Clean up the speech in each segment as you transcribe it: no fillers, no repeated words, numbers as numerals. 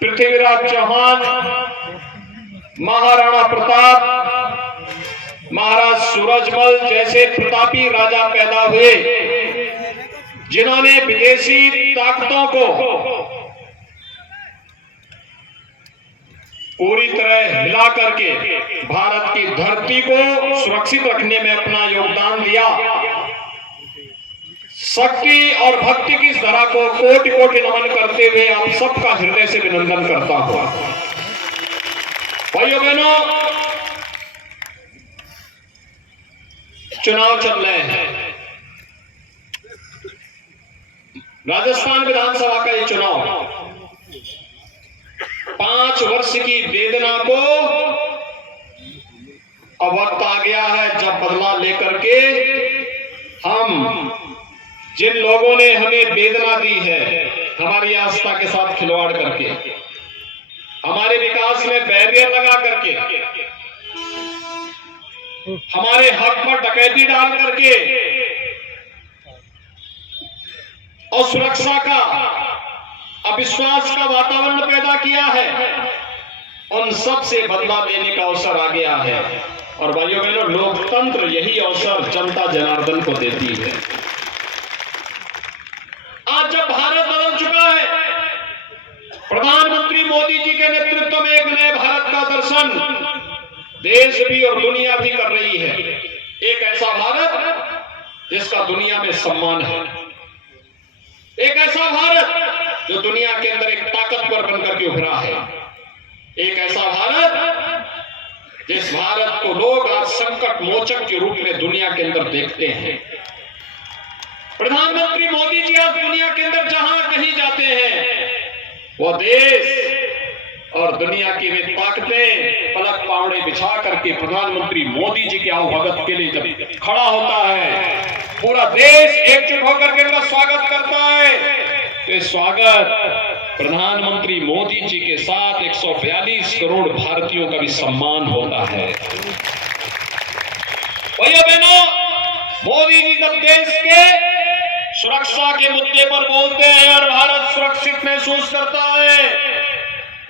पृथ्वीराज चौहान, महाराणा प्रताप, महाराज सूरजमल जैसे प्रतापी राजा पैदा हुए, जिन्होंने विदेशी ताकतों को पूरी तरह हिला करके भारत की धरती को सुरक्षित रखने में अपना योगदान दिया। शक्ति और भक्ति की इस धरा को कोटि कोटि नमन करते हुए आप सबका हृदय से अभिनंदन करता हूं। भाइयों बहनों, चुनाव चल रहे हैं। राजस्थान विधानसभा का ये चुनाव 5 वर्ष की वेदना को अब वक्त आ गया है जब बदला लेकर के हम जिन लोगों ने हमें वेदना दी है, हमारी आस्था के साथ खिलवाड़ करके, हमारे विकास में बैरियर लगा करके, हमारे हक पर डकैती डाल करके और सुरक्षा का अविश्वास का वातावरण पैदा किया है, उन सब से बदला लेने का अवसर आ गया है। और भाइयों बहनों, लोकतंत्र यही अवसर जनता जनार्दन को देती है। आज जब भारत बदल चुका है, प्रधानमंत्री मोदी जी के नेतृत्व में एक नए भारत का दर्शन देश भी और दुनिया भी कर रही है। एक ऐसा भारत जिसका दुनिया में सम्मान है, एक ऐसा भारत जो दुनिया के अंदर एक ताकतवर बनकर के उभरा है, एक ऐसा भारत जिस भारत को लोग आज संकट मोचक के रूप में दुनिया के अंदर देखते हैं। प्रधानमंत्री मोदी जी आज दुनिया के अंदर जहां कहीं जाते हैं, वो देश और दुनिया की वे ताकतें पलक पावड़े बिछा करके प्रधानमंत्री मोदी जी के आवभगत के लिए जब खड़ा होता है, पूरा देश एकजुट होकर के उनका स्वागत करता है। तो स्वागत प्रधानमंत्री मोदी जी के साथ 142 करोड़ भारतीयों का भी सम्मान होता है। भैया बहनों, मोदी जी जब देश के सुरक्षा के मुद्दे पर बोलते हैं और भारत सुरक्षित महसूस करता है,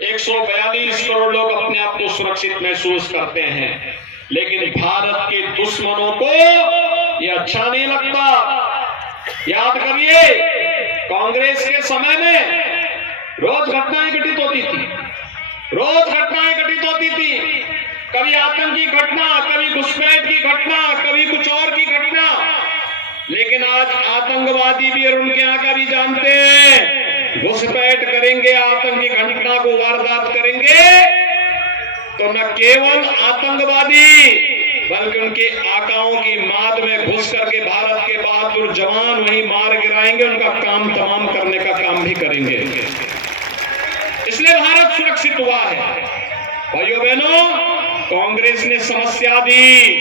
142 करोड़ लोग अपने आप को सुरक्षित महसूस करते हैं, लेकिन भारत के दुश्मनों को यह अच्छा नहीं लगता। याद करिए, कांग्रेस के समय में रोज घटनाएं घटित होती थी, रोज घटनाएं घटित होती थी, कभी आतंकी घटना, कभी घुसपैठ की घटना, कभी कुछ और की घटना। लेकिन आज आतंकवादी भी और उनके आका भी जानते हैं, घुसपैठ करेंगे, आतंकी घटना को वारदात करेंगे तो न केवल आतंकवादी बल्कि उनके आकाओं की माद में घुस करके भारत के बहादुर जवान वहीं मार गिराएंगे, उनका काम तमाम करने का काम भी करेंगे। इसलिए भारत सुरक्षित हुआ है। भाइयों बहनों, कांग्रेस ने समस्या दी,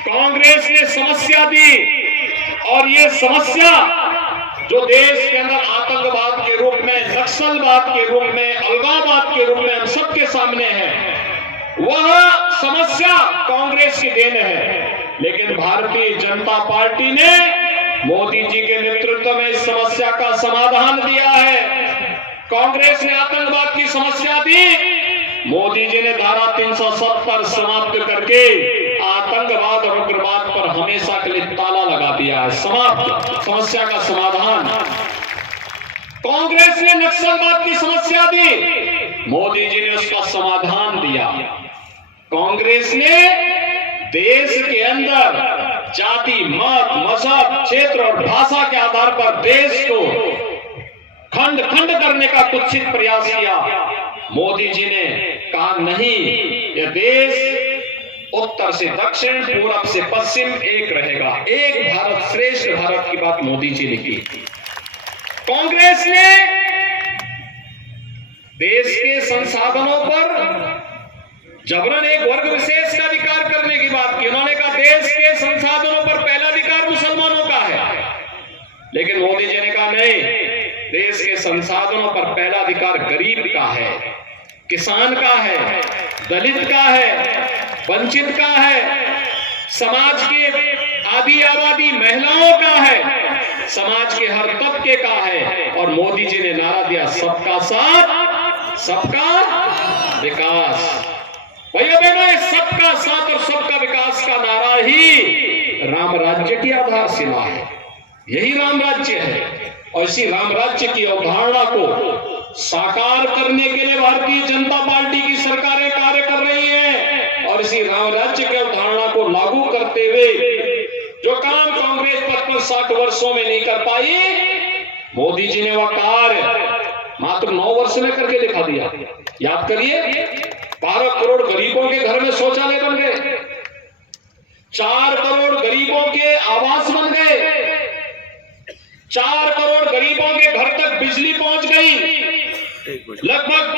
कांग्रेस ने समस्या दी, और ये समस्या जो देश के अंदर आतंकवाद के रूप में, नक्सलवाद के रूप में, अलगाववाद के रूप में हम सबके सामने है, वह समस्या कांग्रेस की देन है। लेकिन भारतीय जनता पार्टी ने मोदी जी के नेतृत्व में इस समस्या का समाधान दिया है। कांग्रेस ने आतंकवाद की समस्या दी, मोदी जी ने धारा 370 समाप्त करके आतंकवाद और उग्रवाद पर हमेशा के लिए ताला लगा दिया है। समाप्त, समस्या का समाधान। कांग्रेस ने नक्सलवाद की समस्या दी, मोदी जी ने उसका समाधान दिया। कांग्रेस ने देश के अंदर जाति, मत, मजहब, क्षेत्र और भाषा के आधार पर देश को खंड खंड करने का कुत्सित प्रयास किया। मोदी जी ने कहा नहीं, यह देश उत्तर से दक्षिण, पूरब से पश्चिम एक रहेगा, एक भारत श्रेष्ठ भारत की बात मोदी जी ने की। कांग्रेस ने देश के संसाधनों पर जबरन एक वर्ग विशेष का अधिकार करने की बात की। उन्होंने कहा देश के संसाधनों पर पहला अधिकार मुसलमानों का है, लेकिन मोदी जी ने कहा नहीं, देश के संसाधनों पर पहला अधिकार गरीब का है, किसान का है, दलित का है, वंचित का है, समाज की आधी आबादी महिलाओं का है, समाज के हर तबके का है। और मोदी जी ने नारा दिया सबका साथ सबका विकास। भैया बहनों, सबका साथ और सबका विकास का नारा ही राम राज्य की आधारशिला है। यही राम राज्य है और इसी राम राज्य की अवधारणा को साकार करने के लिए भारतीय जनता पार्टी की सरकारें कार्य कर रही हैं और इसी राम राज्य की अवधारणा को लागू करते हुए जो काम कांग्रेस 55-60 वर्षों में नहीं कर पाई, मोदी जी ने वह कार्य मात्र 9 वर्ष में करके दिखा दिया। याद करिए, 12 करोड़ गरीबों के घर में शौचालय बन गए, 4 करोड़ गरीबों के आवास बन गए, 4 करोड़ गरीबों के घर तक बिजली पहुंच गई, लगभग